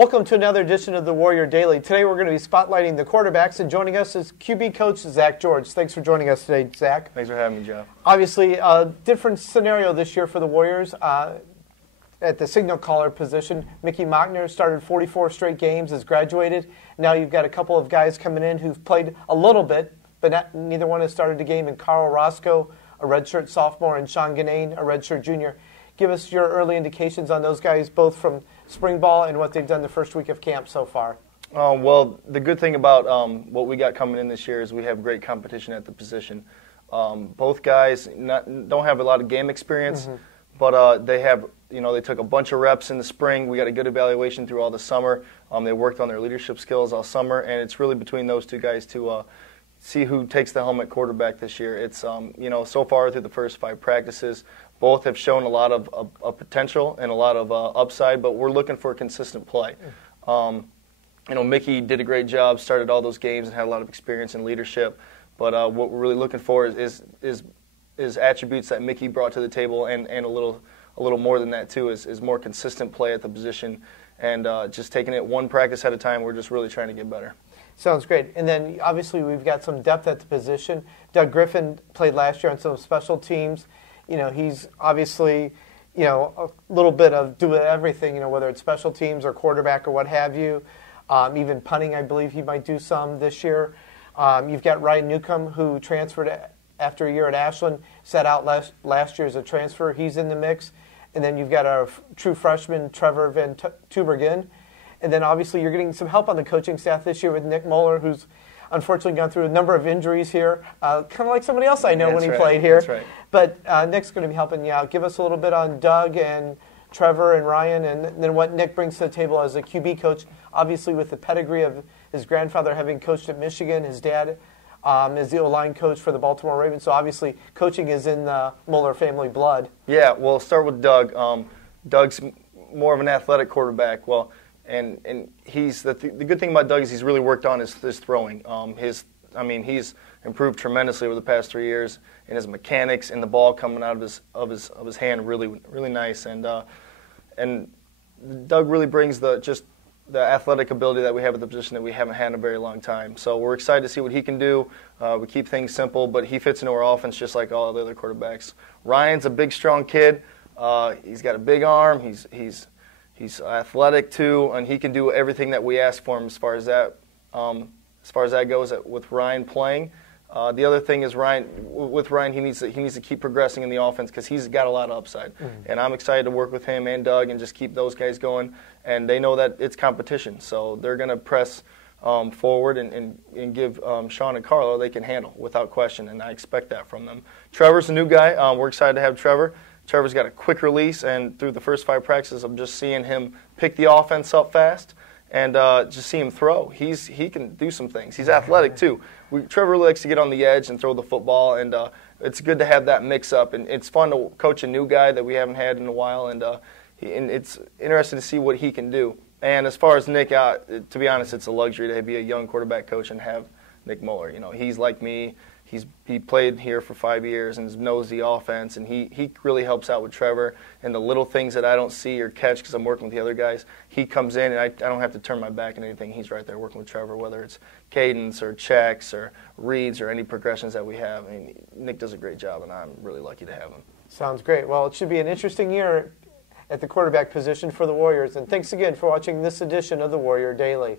Welcome to another edition of the Warrior Daily. Today we're going to be spotlighting the quarterbacks, and joining us is QB coach Zack George. Thanks for joining us today, Zack. Thanks for having me, Jeff. Obviously, a different scenario this year for the Warriors. At the signal caller position, Mickey Mockner started 44 straight games, has graduated. Now you've got a couple of guys coming in who've played a little bit, but neither one has started a game, and Carl Roscoe, a redshirt sophomore, and Sean Ganane, a redshirt junior. Give us your early indications on those guys, both from spring ball and what they've done the first week of camp so far. Well, the good thing about what we got coming in this year is we have great competition at the position. Both guys don't have a lot of game experience, but they have, they took a bunch of reps in the spring. We got a good evaluation through all the summer. They worked on their leadership skills all summer, and it's really between those two guys to see who takes the helmet quarterback this year. It's, so far through the first 5 practices, both have shown a lot of potential and a lot of upside, but we're looking for consistent play. Mickey did a great job, started all those games and had a lot of experience in leadership, but what we're really looking for is attributes that Mickey brought to the table, and a little more than that too, is more consistent play at the position, and just taking it one practice at a time. We're just really trying to get better. Sounds great. And then obviously we've got some depth at the position. Doug Griffin played last year on some special teams. He's obviously, a little bit of doing everything, whether it's special teams or quarterback or what have you. Even punting, I believe he might do some this year. You've got Ryan Newcomb, who transferred after a year at Ashland, set out last year as a transfer. He's in the mix. And then you've got our true freshman, Trevor Van Tubergen. And then obviously you're getting some help on the coaching staff this year with Nick Moeller, who's unfortunately gone through a number of injuries here, kind of like somebody else I know when he played here. That's right. But Nick's going to be helping you out. Give us a little bit on Doug and Trevor and Ryan, and then what Nick brings to the table as a QB coach, obviously with the pedigree of his grandfather having coached at Michigan, his dad is the O-line coach for the Baltimore Ravens, so obviously coaching is in the Moeller family blood. Yeah, we'll start with Doug. Doug's more of an athletic quarterback. And he's the good thing about Doug is he's really worked on his throwing. He's improved tremendously over the past 3 years in his mechanics, and the ball coming out of his hand really nice. And Doug really brings the athletic ability that we have at the position that we haven't had in a very long time. So we're excited to see what he can do. We keep things simple, but he fits into our offense just like all the other quarterbacks. Ryan's a big, strong kid. He's got a big arm. He's athletic too, and he can do everything that we ask for him as far as that goes with Ryan playing. The other thing is with Ryan, he needs to keep progressing in the offense because he's got a lot of upside. And I'm excited to work with him and Doug and just keep those guys going. And they know that it's competition, so they're going to press forward and give Sean and Carlo they can handle without question, and I expect that from them. Trevor's a new guy. We're excited to have Trevor. Trevor's got a quick release, and through the first 5 practices, I'm just seeing him pick the offense up fast and just see him throw. He can do some things. He's athletic too. Trevor likes to get on the edge and throw the football, and it's good to have that mix-up. And it's fun to coach a new guy that we haven't had in a while, and it's interesting to see what he can do. And as far as Nick, to be honest, it's a luxury to be a young quarterback coach and have Nick Moeller. He's like me. He played here for 5 years and knows the offense, and he really helps out with Trevor. And the little things that I don't see or catch because I'm working with the other guys, he comes in and I don't have to turn my back on anything. He's right there working with Trevor, whether it's cadence or checks or reads or any progressions that we have. Nick does a great job, and I'm really lucky to have him. Sounds great. Well, it should be an interesting year at the quarterback position for the Warriors. And thanks again for watching this edition of the Warrior Daily.